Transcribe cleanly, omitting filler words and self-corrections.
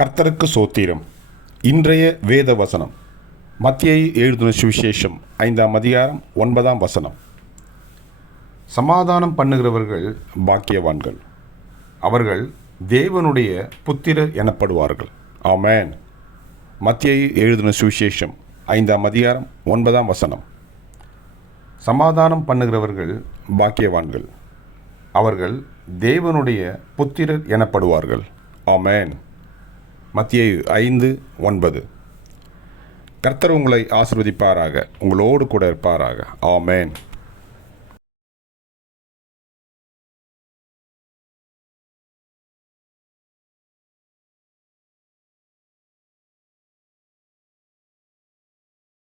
கர்த்தருக்கு சோத்திரம். இன்றைய வேத வசனம் மத்தேயு எழுதின சுவிசேஷம் 5ஆம் அதிகாரம் 9ஆம் வசனம். சமாதானம் பண்ணுகிறவர்கள் பாக்கியவான்கள், அவர்கள் தேவனுடைய புத்திரர் எனப்படுவார்கள். ஆமென். மத்தேயு எழுதின சுவிசேஷம் 5ஆம் அதிகாரம் 9ஆம் வசனம். சமாதானம் பண்ணுகிறவர்கள் பாக்கியவான்கள், அவர்கள் தேவனுடைய புத்திரர் எனப்படுவார்கள். ஆமென். மத்தேயு 5:9. கர்த்தர் உங்களை ஆசீர்வதிப்பாராக, உங்களோடு கூட இருப்பாராக. ஆமென்.